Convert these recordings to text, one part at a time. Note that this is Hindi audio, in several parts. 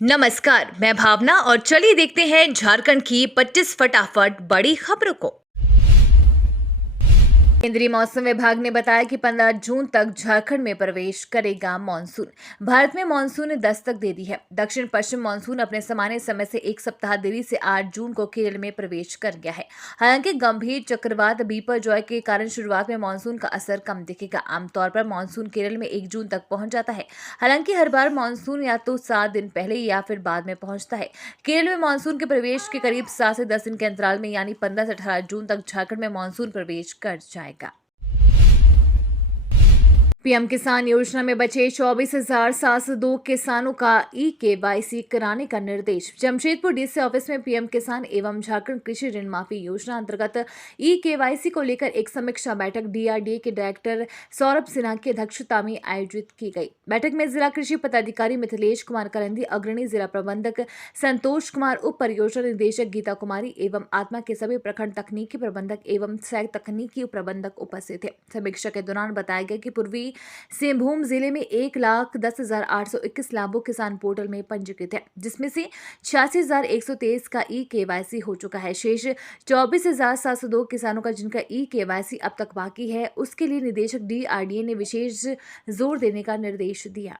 नमस्कार, मैं भावना और चलिए देखते हैं झारखंड की 25 फटाफट बड़ी खबरों को। केंद्रीय मौसम विभाग ने बताया कि 15 जून तक झारखंड में प्रवेश करेगा मानसून। भारत में मानसून ने दस्तक दे दी है। दक्षिण पश्चिम मानसून अपने सामान्य समय से एक सप्ताह देरी से 8 जून को केरल में प्रवेश कर गया है। हालांकि गंभीर चक्रवात बिपरजॉय के कारण शुरुआत में मानसून का असर कम दिखेगा। आमतौर पर मानसून केरल में 1 जून तक पहुंच जाता है। हालांकि हर बार मानसून या तो 7 दिन पहले या फिर बाद में पहुंचता है। केरल में मानसून के प्रवेश के करीब 7 से 10 दिन के अंतराल में यानी 15 से 18 जून तक झारखंड में मानसून प्रवेश कर जाएगा। पीएम किसान योजना में बचे 24,702 किसानों का ई-केवाईसी कराने का निर्देश। जमशेदपुर डीसी ऑफिस में पीएम किसान एवं झारखंड कृषि ऋण माफी योजना अंतर्गत ई-केवाईसी को लेकर एक समीक्षा बैठक डीआरडीए के डायरेक्टर सौरभ सिन्हा की अध्यक्षता में आयोजित की गई। बैठक में जिला कृषि पदाधिकारी मिथिलेश कुमार करंदी, अग्रणी जिला प्रबंधक संतोष कुमार, उप परियोजना निदेशक गीता कुमारी एवं आत्मा के सभी प्रखंड तकनीकी प्रबंधक एवं सहायक तकनीकी प्रबंधक उपस्थित थे। समीक्षा के दौरान बताया गया कि पूर्वी सिंहभूम जिले में 1,10,821 लाभुक किसान पोर्टल में पंजीकृत है, जिसमें से 86,123 का ई-केवाईसी हो चुका है। शेष 24,702 किसानों का जिनका ई-केवाईसी अब तक बाकी है, उसके लिए निदेशक डीआरडीए ने विशेष जोर देने का निर्देश दिया।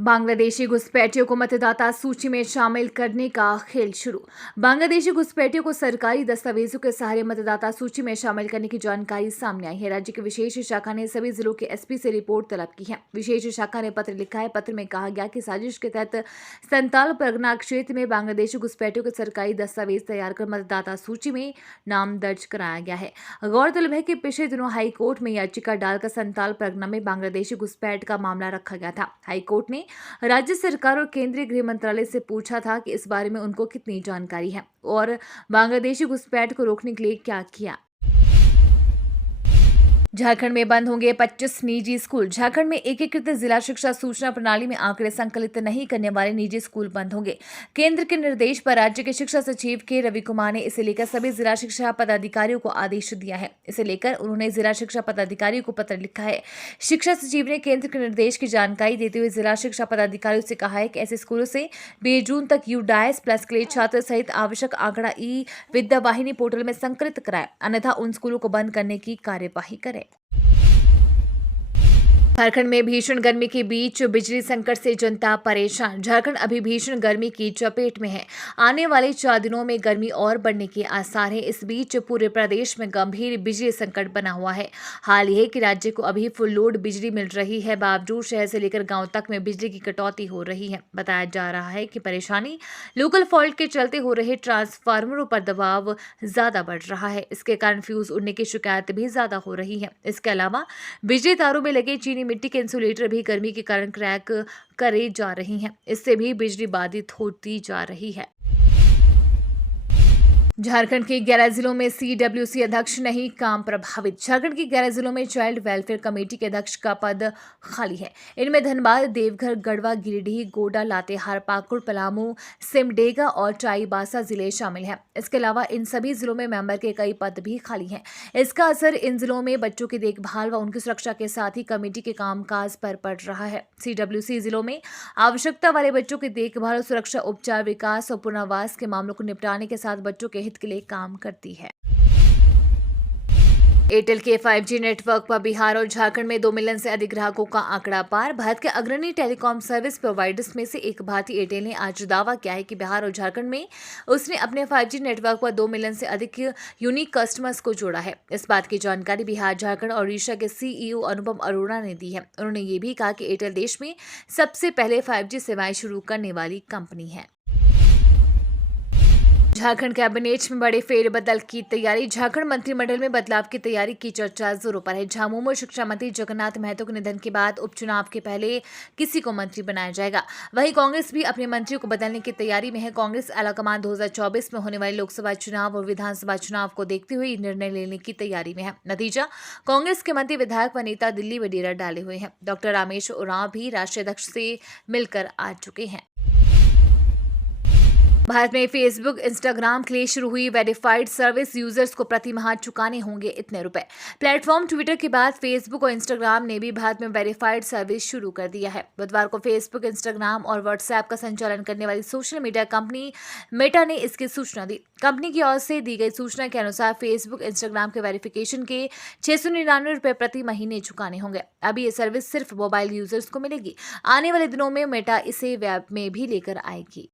बांग्लादेशी घुसपैठियों को मतदाता सूची में शामिल करने का खेल शुरू। बांग्लादेशी घुसपैठियों को सरकारी दस्तावेजों के सहारे मतदाता सूची में शामिल करने की जानकारी सामने आई है। राज्य की विशेष शाखा ने सभी जिलों के एसपी से रिपोर्ट तलब की है। विशेष शाखा ने पत्र लिखा है। पत्र में कहा गया कि साजिश के तहत संताल परगना क्षेत्र में बांग्लादेशी घुसपैठियों के सरकारी दस्तावेज तैयार कर मतदाता सूची में नाम दर्ज कराया गया है। गौरतलब है कि पिछले दिनों हाईकोर्ट में याचिका डालकर संताल परगना में बांग्लादेशी घुसपैठ का मामला रखा गया था। हाईकोर्ट ने राज्य सरकार और केंद्रीय गृह मंत्रालय से पूछा था कि इस बारे में उनको कितनी जानकारी है और बांग्लादेशी घुसपैठ को रोकने के लिए क्या किया। झारखंड में बंद होंगे 25 निजी स्कूल। झारखंड में एकीकृत जिला शिक्षा सूचना प्रणाली में आंकड़े संकलित नहीं करने वाले निजी स्कूल बंद होंगे। केंद्र के निर्देश पर राज्य के शिक्षा सचिव के रवि कुमार ने इसे लेकर सभी जिला शिक्षा पदाधिकारियों को आदेश दिया है। इसे लेकर उन्होंने जिला शिक्षा पदाधिकारियों को पत्र लिखा है। शिक्षा सचिव ने केंद्र के निर्देश की जानकारी देते हुए जिला शिक्षा पदाधिकारियों से कहा है कि ऐसे स्कूलों से 20 जून तक यूडाइस प्लस के लिए छात्र सहित आवश्यक आंकड़ा ई विद्या वाहिनी पोर्टल में संकलित कराए, अन्यथा उन स्कूलों को बंद करने की कार्यवाही करें। झारखंड में भीषण गर्मी के बीच बिजली संकट से जनता परेशान। झारखंड अभी भीषण गर्मी की चपेट में है। आने वाले 4 दिनों में गर्मी और बढ़ने के आसार हैं। इस बीच पूरे प्रदेश में गंभीर बिजली संकट बना हुआ है। हाल ही कि राज्य को अभी फुल लोड बिजली मिल रही है, बावजूद शहर से लेकर गांव तक में बिजली की कटौती हो रही है। बताया जा रहा है कि परेशानी लोकल फॉल्ट के चलते हो रहे ट्रांसफार्मरों पर दबाव ज्यादा बढ़ रहा है। इसके कारण फ्यूज उड़ने की शिकायत भी ज्यादा हो रही है। इसके अलावा बिजली तारों में लगे चीनी मिट्टी के इंसुलेटर भी गर्मी के कारण क्रैक करे जा रही हैं। इससे भी बिजली बाधित होती जा रही है। झारखंड के 11 जिलों में सीडब्ल्यूसी अध्यक्ष नहीं, काम प्रभावित। झारखंड के 11 जिलों में चाइल्ड वेलफेयर कमेटी के अध्यक्ष का पद खाली है। इनमें धनबाद, देवघर, गढ़वा, गिरिडीह, गोड्डा, लातेहार, पाकुड़, पलामू, सिमडेगा और चाईबासा जिले शामिल हैं। इसके अलावा इन सभी जिलों में मेंबर के कई पद भी खाली हैं। इसका असर इन जिलों में बच्चों की देखभाल व उनकी सुरक्षा के साथ ही कमेटी के कामकाज पर पड़ रहा है। सीडब्ल्यूसी जिलों में आवश्यकता वाले बच्चों की देखभाल, सुरक्षा, उपचार, विकास और पुनर्वास के मामलों को निपटाने के साथ बच्चों के हित के लिए काम करती है। एयरटेल के 5G नेटवर्क पर बिहार और झारखंड में 2 मिलियन से अधिक ग्राहकों का आंकड़ा पार। भारत के अग्रणी टेलीकॉम सर्विस प्रोवाइडर्स में से एक भारतीय एयरटेल ने आज दावा किया है कि बिहार और झारखंड में उसने अपने 5G नेटवर्क पर 2 मिलियन से अधिक यूनिक कस्टमर्स को जोड़ा है। इस बात की जानकारी बिहार, झारखंड और उड़ीसा के सीईओ अनुपम अरोड़ा ने दी है। उन्होंने ये भी कहा कि एयरटेल देश में सबसे पहले 5G सेवाएं शुरू करने वाली कंपनी है। झारखंड कैबिनेट में बड़े फेरबदल की तैयारी। झारखंड मंत्रिमंडल में बदलाव की तैयारी की चर्चा जोरों पर है। झामुमो शिक्षा मंत्री जगन्नाथ महतो के निधन के बाद उपचुनाव के पहले किसी को मंत्री बनाया जाएगा। वहीं कांग्रेस भी अपने मंत्रियों को बदलने की तैयारी में है। कांग्रेस आलाकमान 2024 में होने वाले लोकसभा चुनाव और विधानसभा चुनाव को देखते हुए निर्णय लेने की तैयारी में है। नतीजा, कांग्रेस के मंत्री, विधायक व नेता दिल्ली व डेरा डाले हुए हैं। डॉक्टर रामेश्वर उरांव भी राष्ट्रीय अध्यक्ष से मिलकर आ चुके हैं। भारत में फेसबुक इंस्टाग्राम के लिए शुरू हुई वेरीफाइड सर्विस यूजर्स को प्रति माह चुकाने होंगे इतने रुपए। प्लेटफॉर्म ट्विटर के बाद फेसबुक और इंस्टाग्राम ने भी भारत में वेरीफाइड सर्विस शुरू कर दिया है। बुधवार को फेसबुक, इंस्टाग्राम और व्हाट्सएप का संचालन करने वाली सोशल मीडिया कंपनी मेटा ने इसकी सूचना दी। कंपनी की ओर से दी गई सूचना के अनुसार फेसबुक, इंस्टाग्राम के वेरिफिकेशन के 699 रुपए प्रति महीने चुकाने होंगे। अभी ये सर्विस सिर्फ मोबाइल यूजर्स को मिलेगी। आने वाले दिनों में मेटा इसे वेब में भी लेकर आएगी।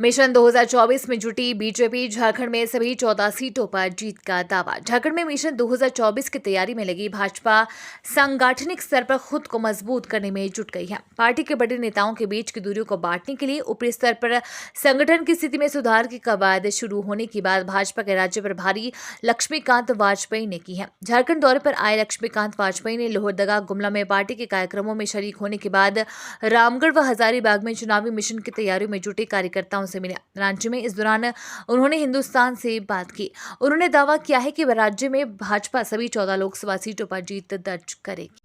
मिशन 2024 में जुटी बीजेपी, झारखंड में सभी 14 सीटों पर जीत का दावा। झारखंड में मिशन 2024 की तैयारी में लगी भाजपा सांगठनिक स्तर पर खुद को मजबूत करने में जुट गई है। पार्टी के बड़े नेताओं के बीच की दूरियों को बांटने के लिए ऊपरी स्तर पर संगठन की स्थिति में सुधार की कवायद शुरू होने की बात भाजपा के राज्य प्रभारी लक्ष्मीकांत वाजपेयी ने की है। झारखंड दौरे पर आए लक्ष्मीकांत वाजपेयी ने लोहरदगा, गुमला में पार्टी के कार्यक्रमों में शरीक होने के बाद रामगढ़ व हजारीबाग में चुनावी मिशन की तैयारियों में जुटे कार्यकर्ताओं से मिले। राज्य में इस दौरान उन्होंने हिंदुस्तान से बात की। उन्होंने दावा किया है कि राज्य में भाजपा सभी 14 लोकसभा सीटों पर जीत दर्ज करेगी।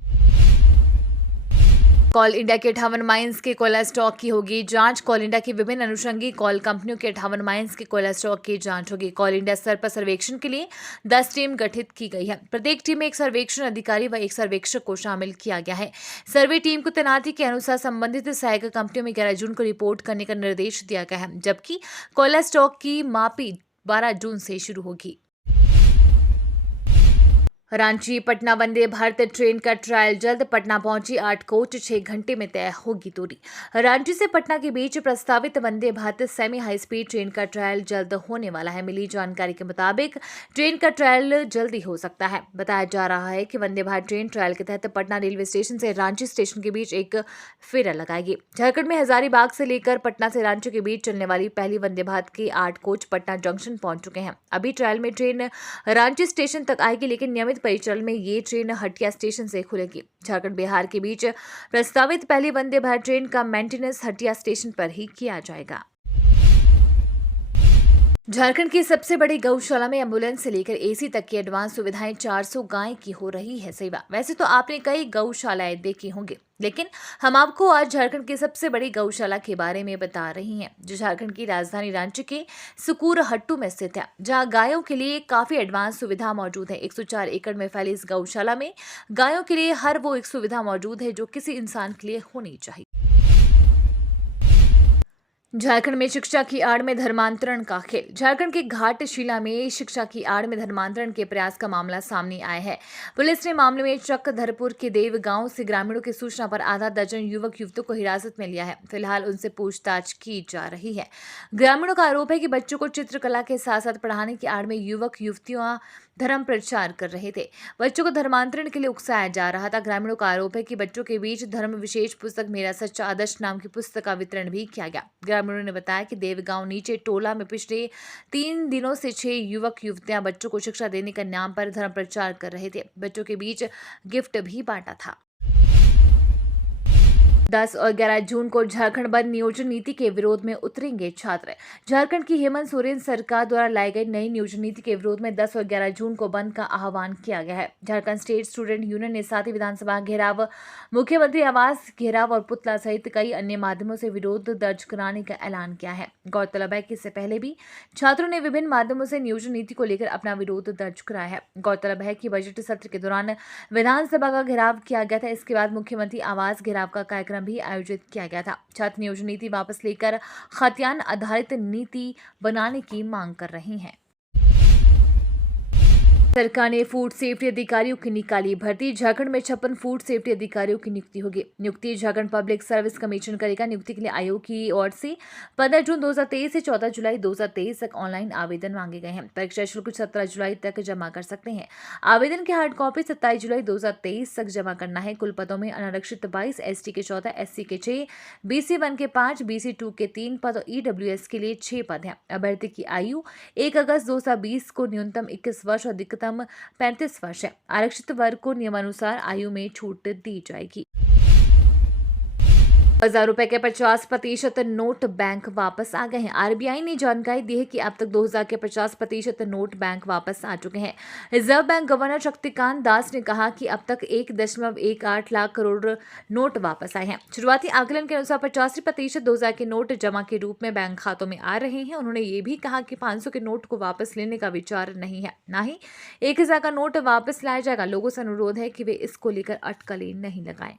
कोल इंडिया के 58 माइंस के कोयला स्टॉक की होगी जांच। कोल इंडिया की विभिन्न अनुषंगी कोल कंपनियों के 58 माइंस के कोयला स्टॉक की जांच होगी। कोल इंडिया स्तर पर सर्वेक्षण के लिए 10 टीम गठित की गई है। प्रत्येक टीम में एक सर्वेक्षण अधिकारी व एक सर्वेक्षक को शामिल किया गया है। सर्वे टीम को तैनाती के अनुसार संबंधित सहायक कंपनियों में 11 जून को रिपोर्ट करने का निर्देश दिया गया है, जबकि कोयला स्टॉक की मापी 12 जून से शुरू होगी। रांची पटना वंदे भारत ट्रेन का ट्रायल जल्द। पटना पहुंची 8 कोच, 6 घंटे में तय होगी दूरी। रांची से पटना के बीच प्रस्तावित Vande Bharat semi high speed train का ट्रायल जल्द होने वाला है। मिली जानकारी के मुताबिक ट्रेन का ट्रायल जल्दी हो सकता है। बताया जा रहा है कि वंदे भारत ट्रेन ट्रायल के तहत पटना रेलवे स्टेशन से रांची स्टेशन के बीच एक फेरा लगाएगी। झारखंड में हजारीबाग से लेकर पटना से रांची के बीच चलने वाली पहली वंदे भारत के 8 कोच पटना जंक्शन पहुंच चुके हैं। अभी ट्रायल में ट्रेन रांची स्टेशन तक आएगी, लेकिन नियमित परिचालन में ये ट्रेन हटिया स्टेशन से खुलेगी। झारखंड बिहार के बीच प्रस्तावित पहली वंदे भारत ट्रेन का मेंटेनेंस हटिया स्टेशन पर ही किया जाएगा। झारखंड की सबसे बड़ी गौशाला में एम्बुलेंस से लेकर एसी तक की एडवांस सुविधाएं 400 गाय की हो रही है सेवा। वैसे तो आपने कई गौशालाएं देखी होंगी, लेकिन हम आपको आज झारखंड की सबसे बड़ी गौशाला के बारे में बता रही हैं, जो झारखंड की राजधानी रांची के सुकूरहट्टू में स्थित है, जहां गायों के लिए काफी एडवांस सुविधा मौजूद है। 104 एकड़ में फैली इस गौशाला में गायों के लिए हर वो एक सुविधा मौजूद है जो किसी इंसान के लिए होनी चाहिए। झारखंड में शिक्षा की आड़ में धर्मांतरण का खेल। झारखंड के घाटशिला में शिक्षा की आड़ में धर्मांतरण के प्रयास का मामला सामने आया है। पुलिस ने मामले में चक्रधरपुर के देव गांव से ग्रामीणों की सूचना पर आधा दर्जन युवक युवतियों को हिरासत में लिया है। फिलहाल उनसे पूछताछ की जा रही है। ग्रामीणों का आरोप है कि बच्चों को चित्रकला के साथ साथ पढ़ाने की आड़ में युवक युवतियां धर्म प्रचार कर रहे थे। बच्चों को धर्मांतरण के लिए उकसाया जा रहा था। ग्रामीणों का आरोप है कि बच्चों के बीच धर्म विशेष पुस्तक मेरा सच्चा आदर्श नाम की पुस्तक का वितरण भी किया गया। ग्रामीणों ने बताया कि देवगांव नीचे टोला में पिछले 3 दिनों से 6 युवक युवतियां बच्चों को शिक्षा देने के नाम पर धर्म प्रचार कर रहे थे। बच्चों के बीच गिफ्ट भी बांटा था। 10 और 11 जून को झारखंड बंद नियोजन नीति के विरोध में उतरेंगे छात्र। झारखंड की हेमंत सोरेन सरकार द्वारा लाई गई नई नियोजन नीति के विरोध में 10 और 11 जून को बंद का आह्वान किया गया है। झारखंड स्टेट स्टूडेंट यूनियन ने साथ ही विधानसभा घेराव, मुख्यमंत्री आवास घेराव और पुतला सहित कई अन्य माध्यमों से विरोध दर्ज कराने का ऐलान किया है। गौरतलब है कि इससे पहले भी छात्रों ने विभिन्न माध्यमों से नियोजन नीति को लेकर अपना विरोध दर्ज कराया है। गौरतलब है कि बजट सत्र के दौरान विधानसभा का घेराव किया गया था। इसके बाद मुख्यमंत्री आवास घेराव का कार्यक्रम भी आयोजित किया गया था। छात्र नियोजन नीति वापस लेकर खतियान आधारित नीति बनाने की मांग कर रहे हैं। सरकार ने फूड सेफ्टी अधिकारियों की निकाली भर्ती। झारखंड में 56 फूड सेफ्टी अधिकारियों की नियुक्ति होगी। नियुक्ति झारखंड पब्लिक सर्विस कमीशन करेगा। नियुक्ति के लिए आयोग की ओर से 15 जून 2023 से 14 जुलाई 2023 तक ऑनलाइन आवेदन मांगे गए हैं। परीक्षा शुल्क 17 जुलाई तक जमा कर सकते हैं। आवेदन की हार्ड कॉपी 27 जुलाई 2023 तक जमा करना है। कुल पदों में अनारक्षित 22, ST के 14, SC के 6, BC 1 के 5, BC 2 के 3 पद और EWS के लिए 6 पद हैं। अभ्यर्थी की आयु 1 अगस्त 2020 को न्यूनतम 21 वर्ष और अधिकतम 35 वर्ष है। आरक्षित वर्ग को नियमानुसार आयु में छूट दी जाएगी। ₹1000 के 50% नोट बैंक वापस आ गए हैं। आरबीआई ने जानकारी दी है कि अब तक 2000 के 50% नोट बैंक वापस आ चुके हैं। Reserve bank governor Shaktikanta Das ने कहा कि अब तक 1.18 लाख करोड़ नोट वापस आए हैं। शुरुआती आकलन के अनुसार 85% 2000 के नोट जमा के रूप में बैंक खातों में आ रहे हैं। उन्होंने ये भी कहा कि 500 के नोट को वापस लेने का विचार नहीं है, ना ही 1000 का नोट वापस लाया जाएगा। लोगों से अनुरोध है कि वे इसको लेकर अटकलें नहीं लगाएं।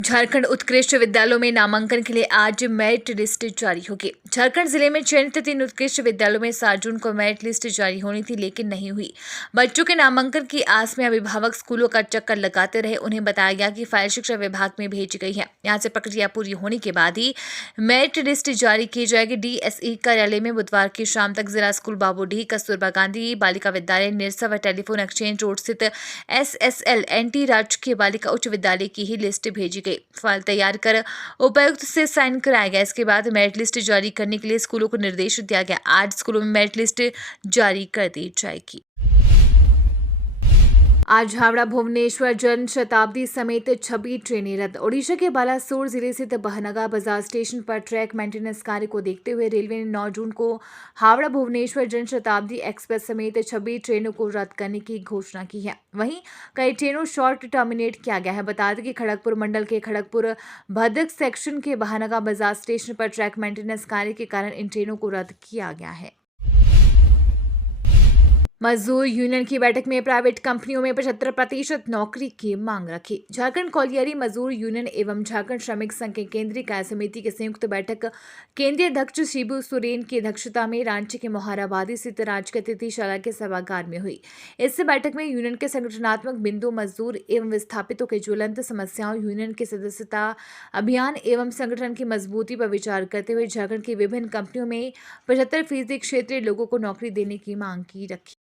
झारखंड उत्कृष्ट विद्यालयों में नामांकन के लिए आज मेरिट लिस्ट जारी होगी। झारखंड जिले में चयनित 3 उत्कृष्ट विद्यालयों में 7 जून को मेरिट लिस्ट जारी होनी थी, लेकिन नहीं हुई। बच्चों के नामांकन की आस में अभिभावक स्कूलों का चक्कर लगाते रहे। उन्हें बताया गया कि फाइल शिक्षा विभाग में भेजी गई है। यहाँ से प्रक्रिया पूरी होने के बाद ही मेरिट लिस्ट जारी की जाएगी। डीएसई कार्यालय में बुधवार की शाम तक जिला स्कूल बाबूडीह, कस्तूरबा गांधी बालिका विद्यालय, निरसा व टेलीफोन एक्सचेंज रोड स्थित SSL NT राजकीय बालिका उच्च विद्यालय की ही लिस्ट भेजी गई। फाइल तैयार कर उपायुक्त से साइन कराया गया। इसके बाद मेरिट लिस्ट जारी करने के लिए स्कूलों को निर्देश दिया गया। आज स्कूलों में मेरिट लिस्ट जारी कर दी जाएगी। आज हावड़ा भुवनेश्वर जन शताब्दी समेत 26 ट्रेनें रद्द। ओडिशा के बालासोर जिले स्थित बहनगा बाजार स्टेशन पर ट्रैक मेंटेनेंस कार्य को देखते हुए रेलवे ने 9 जून को हावड़ा भुवनेश्वर जन शताब्दी एक्सप्रेस समेत 26 ट्रेनों को रद्द करने की घोषणा की है। वहीं कई ट्रेनों शॉर्ट टर्मिनेट किया गया है। बता दें कि खड़गपुर मंडल के खड़गपुर भद्रक सेक्शन के बहनगा बाजार स्टेशन पर ट्रैक मेंटेनेंस कार्य के कारण इन ट्रेनों को रद्द किया गया है। मजदूर यूनियन की बैठक में प्राइवेट कंपनियों में 75% नौकरी की मांग रखी। झारखंड कॉलियरी मजदूर यूनियन एवं झारखंड श्रमिक संघ के केंद्रीय कार्य समिति की संयुक्त बैठक केंद्रीय अध्यक्ष शिबू सोरेन की अध्यक्षता में रांची के मोहाराबादी स्थित राजकीय अतिथिशाला के सभागार में हुई। इस बैठक में यूनियन के संगठनात्मक बिंदु, मजदूर एवं विस्थापितों के ज्वलंत समस्याओं, यूनियन के सदस्यता अभियान एवं संगठन की मजबूती पर विचार करते हुए झारखंड की विभिन्न कंपनियों में 75% क्षेत्रीय लोगों को नौकरी देने की मांग की रखी।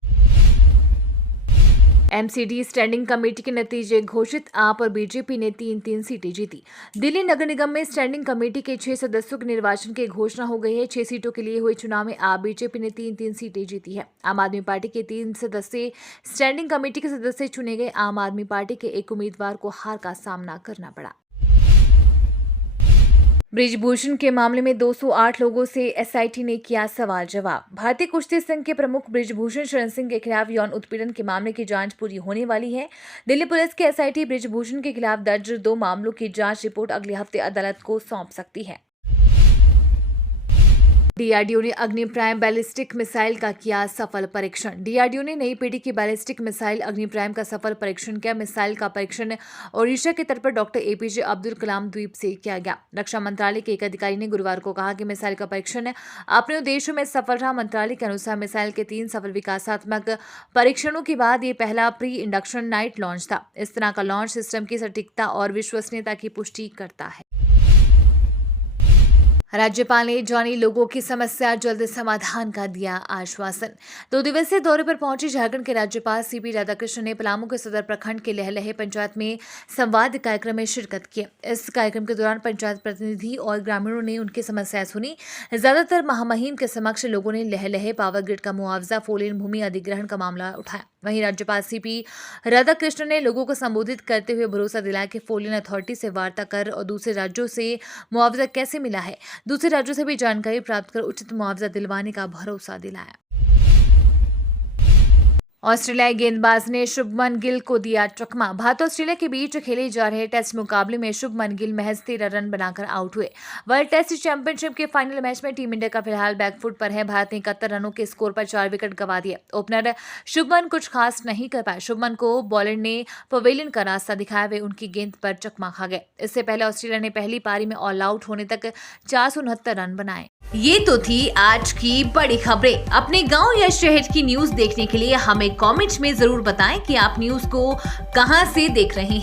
MCD स्टैंडिंग कमेटी के नतीजे घोषित। आप और बीजेपी ने 3-3 सीटें जीती। दिल्ली नगर निगम में स्टैंडिंग कमेटी के 6 सदस्यों के निर्वाचन की घोषणा हो गई है। 6 सीटों के लिए हुए चुनाव में आप बीजेपी ने 3-3 सीटें जीती है। आम आदमी पार्टी के 3 सदस्य स्टैंडिंग कमेटी के सदस्य चुने गए। आम आदमी पार्टी के एक उम्मीदवार को हार का सामना करना पड़ा। बृजभूषण के मामले में 208 लोगों से SIT ने किया सवाल जवाब। भारतीय कुश्ती संघ के प्रमुख बृजभूषण शरण सिंह के खिलाफ यौन उत्पीड़न के मामले की जांच पूरी होने वाली है। दिल्ली पुलिस की SIT बृजभूषण के खिलाफ दर्ज 2 मामलों की जांच रिपोर्ट अगले हफ्ते अदालत को सौंप सकती है। DRDO ने अग्नि प्राइम बैलिस्टिक मिसाइल का किया सफल परीक्षण। DRDO ने नई पीढ़ी की बैलिस्टिक मिसाइल अग्नि प्राइम का सफल परीक्षण किया। मिसाइल का परीक्षण ओडिशा के तट पर डॉक्टर APJ अब्दुल कलाम द्वीप से किया गया। रक्षा मंत्रालय के एक अधिकारी ने गुरुवार को कहा कि मिसाइल का परीक्षण अपने उद्देश्यों में सफल रहा। मंत्रालय के अनुसार मिसाइल के 3 सफल विकासात्मक परीक्षणों के बाद ये पहला प्री इंडक्शन नाइट लॉन्च था। इस तरह का लॉन्च सिस्टम की सटीकता और विश्वसनीयता की पुष्टि करता है। राज्यपाल ने जानी लोगों की समस्या जल्द समाधान का दिया आश्वासन। 2 दिवसीय दौरे पर पहुंचे झारखंड के राज्यपाल CP राधाकृष्णन ने पलामू के सदर प्रखंड के लहलहे पंचायत में संवाद कार्यक्रम में शिरकत की। इस कार्यक्रम के दौरान पंचायत प्रतिनिधि और ग्रामीणों ने उनकी समस्याएं सुनी। ज्यादातर महामहिम के समक्ष लोगों ने लहलहे पावर ग्रिड का मुआवजा, 4 लेन भूमि अधिग्रहण का मामला उठाया। वहीं राज्यपाल CP राधाकृष्णन ने लोगों को संबोधित करते हुए भरोसा दिलाया कि 4 लेन अथॉरिटी से वार्ता कर और दूसरे राज्यों से मुआवजा कैसे मिला है, दूसरे राज्यों से भी जानकारी प्राप्त कर उचित मुआवजा दिलवाने का भरोसा दिलाया। ऑस्ट्रेलियाई गेंदबाज ने शुभमन गिल को दिया चकमा। भारत ऑस्ट्रेलिया के बीच खेले जा रहे टेस्ट मुकाबले में शुभमन गिल महज 13 रन बनाकर आउट हुए। वर्ल्ड टेस्ट चैंपियनशिप के फाइनल मैच में टीम इंडिया का फिलहाल बैकफुट पर है। भारत ने 71 रनों के स्कोर पर 4 विकेट गंवा दिए। ओपनर शुभमन कुछ खास नहीं कर पाए। शुभमन को बॉलर ने पवेलियन का रास्ता दिखाया, वे उनकी गेंद पर चकमा खा गए। इससे पहले ऑस्ट्रेलिया ने पहली पारी में ऑल आउट होने तक 469 रन बनाए। ये तो थी आज की बड़ी खबरें। अपने गांव या शहर की न्यूज देखने के लिए हमें कमेंट्स में जरूर बताएं कि आप न्यूज को कहां से देख रहे हैं।